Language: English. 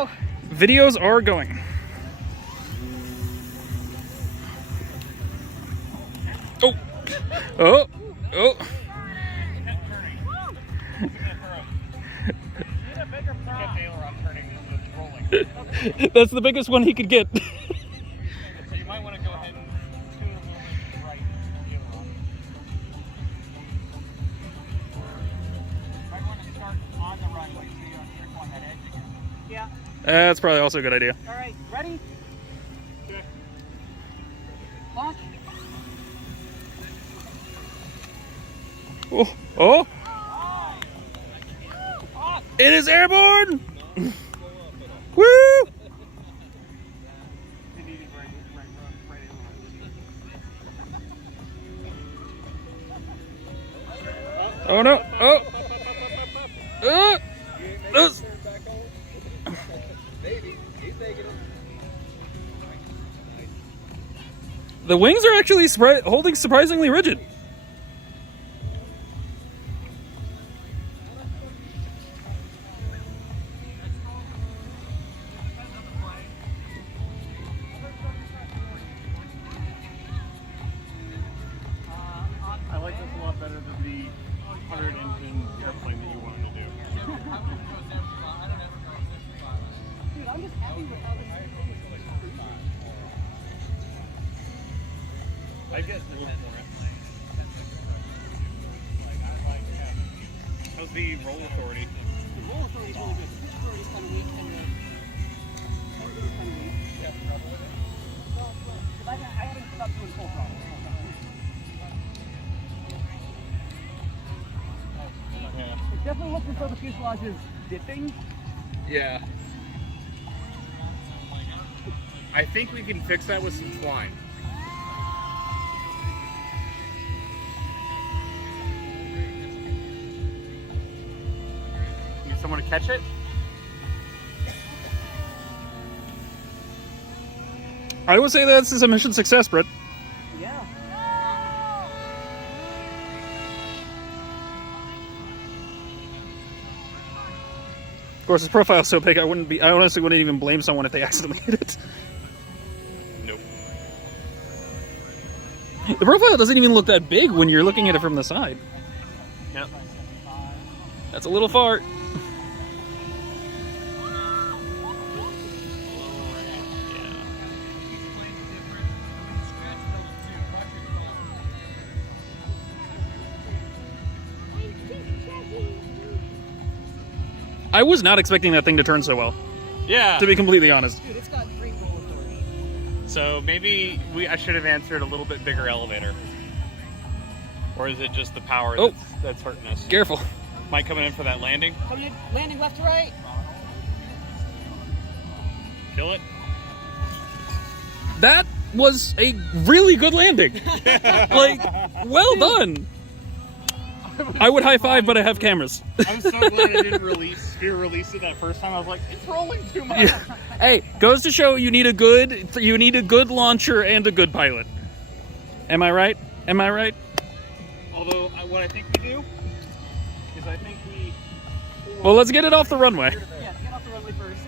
Oh. Videos are going. Oh. Oh. Oh. That's the biggest one he could get. So you might want to go ahead and tune a little bit right the aileron. Might want to start on the runway so you don't trick on that edge again. Yeah. That's probably also a good idea. All right, ready? Okay. Launch. Oh. Oh. It is airborne. Woo! Oh no! Oh! The wings are actually holding surprisingly rigid. I like this a lot better than the 100-engine airplane that you wanted to do. Dude, I'm just happy with how this is. I get a little more. How's the roll authority? The roll authority is really good. The pitch authority is kind of weak, and the engine is kind of weak. Yeah, trouble with it? Well, because I haven't stopped doing full throttle. Yeah. It definitely looks as though the fuselage is dipping. Yeah. I think we can fix that with some twine. Need someone to catch it? I would say this is a mission success, Britt. Yeah. Of course, his profile is so big, I honestly wouldn't even blame someone if they accidentally hit it. Nope. The profile doesn't even look that big when you're looking at it from the side. Yep. That's a little far. I was not expecting that thing to turn so well, Yeah. to be completely honest. Dude, it's got great roll authority. So maybe I should have answered a little bit bigger elevator. Or is it just the power that's hurting us? Careful. Mike coming in for that landing. Coming in, landing left to right. Kill it. That was a really good landing. Like, well done. I would high five, but I have cameras. I'm so glad I didn't release it that first time. I was like, it's rolling too much. Yeah. Hey, goes to show you need a good launcher and a good pilot. Am I right? Am I right? Although what I think we do is I think we. Well, let's get it off the runway. Yeah, get off the runway first.